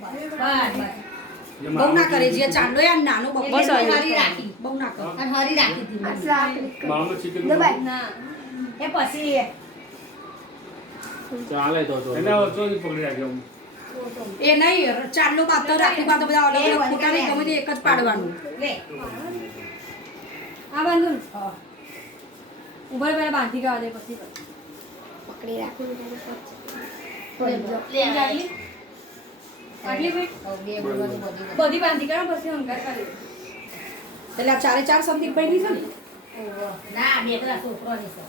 બહુ ના કરે જે ચાંદો યાર નાનો બસ હરી રાખી બહુ ના કરે અને હરી રાખી હતી મામા ચિકન ના એ પછી ચાલે તો એને ઓછો પકડી રાખ્યો એ નહીં ચાંદલો પાત્ર રાખી પાત્ર બધા અલગ અલગ ફોટા નહીં ગમે તે એક જ પાડવાનું લે આ બાંધું ઉપર પહેલા બાંધી ગાવા દે પછી પકડી રાખું આટલી ભાઈ બધી બાંધી કરો પછી હંકાર કરી એટલે આ ચારે ચાર સંદીપ ભાઈ છે ને ના બે પેલા છોકરોની છે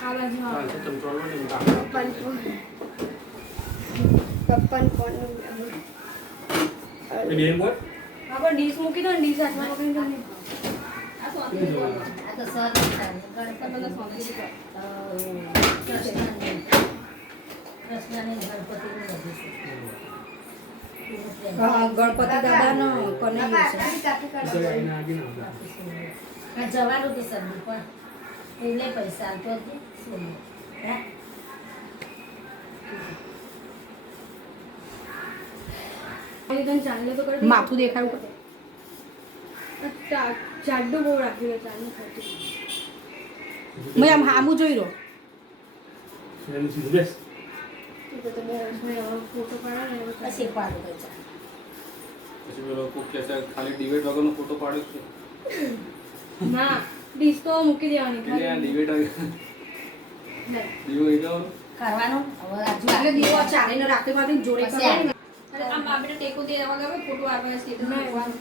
આ બાજુ હા તો તમે ચોરવા નહીં પપ્પન ફોન એ બેન બોલ હા પણ ડીશ મૂકી દો ને ડીશ હાથમાં પકડી દો ને આ તો સર પેલા સોંપી દીધો કૃષ્ણને ગણપતિનું બધું છે હા ગણપતિ દાદાનો કનૈયો છે જવાનું તો સર પણ એટલે પૈસા આવતો હતી શું ચાંદલો તો કરી માથું દેખાડું કરે જાડું બહુ રાખ્યું ચાંદલો ખાતું મેં આમ હામું જોઈ રહ્યો એનું સીધું બેસ ફોટો પાડો ને પછી પાડું પૈસા પછી પેલો કોક કે છે ખાલી ડિબેટ વગરનો ફોટો પાડ્યો છે ના ડીશ તો મૂકી દેવાની એટલે આ ડિબેટ આવી લે. દીવો એ કહો કરવાનું હવે એટલે દીવો ચાલીને રાખી માંથી જોડે પછી કરવાની અરે આમ આપણે ટેકો દેવા ગમે ફોટો આપવા સ્ટેટસ ના. મૂકવાનું